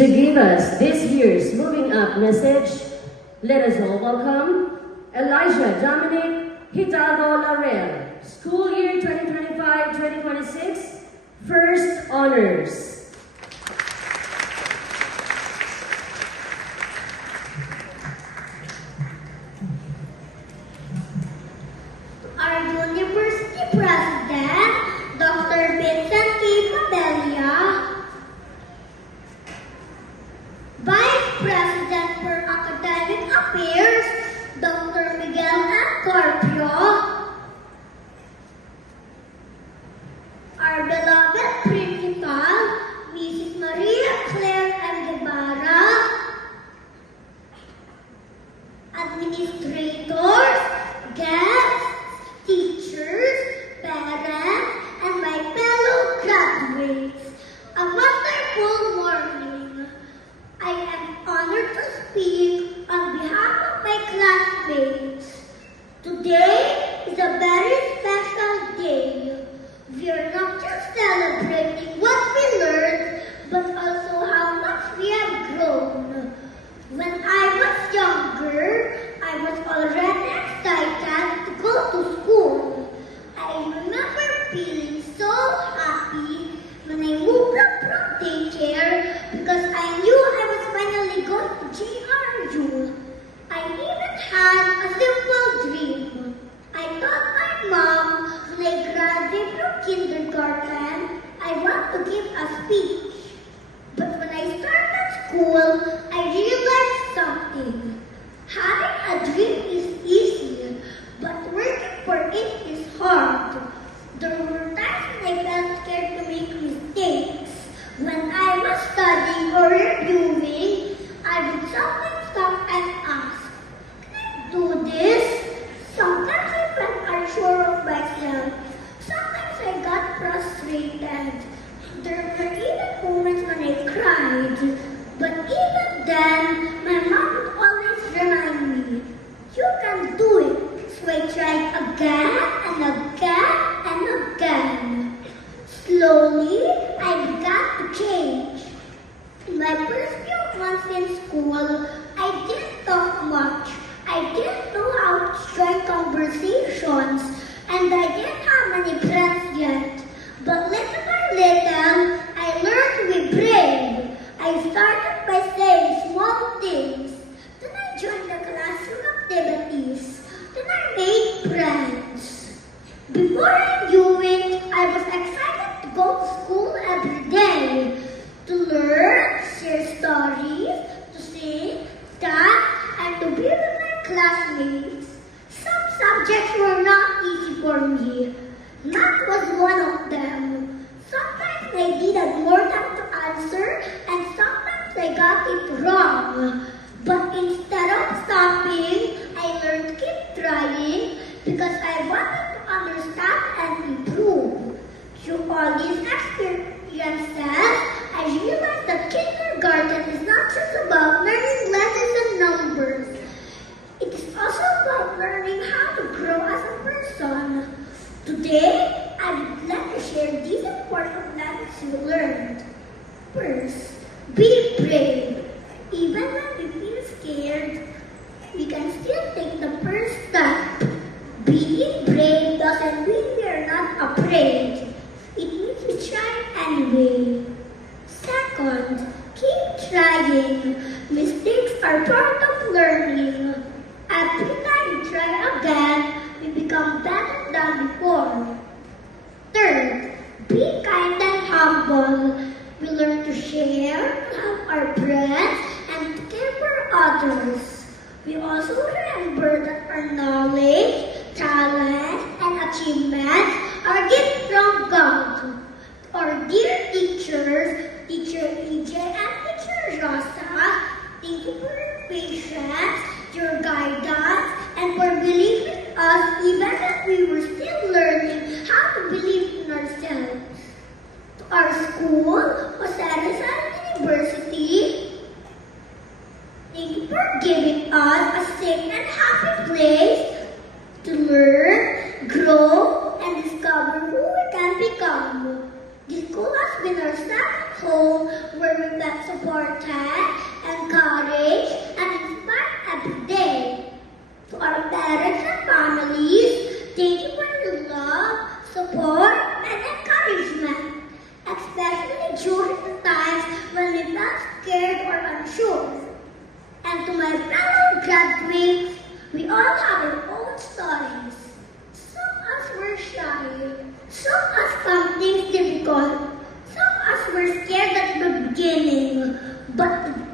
To give us this year's Moving Up message, let us all welcome Elijah Dominic Hidalgo Larel, School Year 2025-2026, First Honors. Our University President, Dr. Vincent K. Pabelia, Vice President for Academic Affairs, Dr. Miguel M. Carpio, our beloved Principal, Mrs. Maria Claire M. Guevara, administrators, guests, teachers, parents, and my fellow graduates. A wonderful morning. I am honored to speak on behalf of my classmates. Today is a very special day. We are not just celebrating what we learned, but also how much we have grown. When I was younger, I was already excited to go to school. I remember feeling so happy when I moved up from daycare because I knew I was finally going to GRU. I even had a simple dream. I told my mom when I graduated from kindergarten, I want to give a speech. But when I started school, I realized something. Having a dream is easy, but working for it is hard. There were times when I felt scared to make mistakes. When I was studying or reviewing, I would sometimes stop and ask, can I do this? Sometimes I felt unsure of myself. Sometimes I got frustrated. There were even moments when I cried. But even then, my mom would always remind me, you can do it. So I tried again and again and again. Slowly, I began to change. In my first few months in school, I didn't talk much. I didn't know how to strike conversations, and I didn't have many friends yet. But little by little, I learned to be brave. I started by saying small things. Then I joined the classroom activities. Then I made friends. Before I knew it, I was excited to go to school every day. To learn, share stories, to sing, dance, and to be with my classmates. Some subjects were not easy for me. Math was one of them. Sometimes I needed more time to answer, and sometimes I got it wrong. But instead of stopping, I learned to keep trying because I wanted to understand and improve. Through all these experiences, I realized that kindergarten is not just about learning letters and numbers. It is also about learning how to grow as a person. Today, I would like to share these important lessons we learned. First, be brave. Even when we feel scared, we can still take the first step. Being brave doesn't mean we are not afraid. It means we try anyway. Second, keep trying. Mistakes are part of learning. Every time we try again, we become better than before. Third, be kind and humble. We learn to share, to help our friends, and to care for others. We also remember that our knowledge, talent, and achievements are gifts from God. Our dear teachers, Teacher EJ and Teacher Rosa, thank you for your patience, your guidance, and for believing in us even as we were still learning how to believe in ourselves. To our school, Jose Rizal University, thank you for giving us a safe and happy place to learn, grow, and discover who we can become. The school has been our second home where we met support supported, encouraged, and inspired every day. To our parents and families, thank you for your love, support, and encouragement, especially during the times when we felt scared or unsure. And to my fellow graduates, we all have our own stories. Some of us were shy, some of us found things difficult, some of us were scared at the beginning, but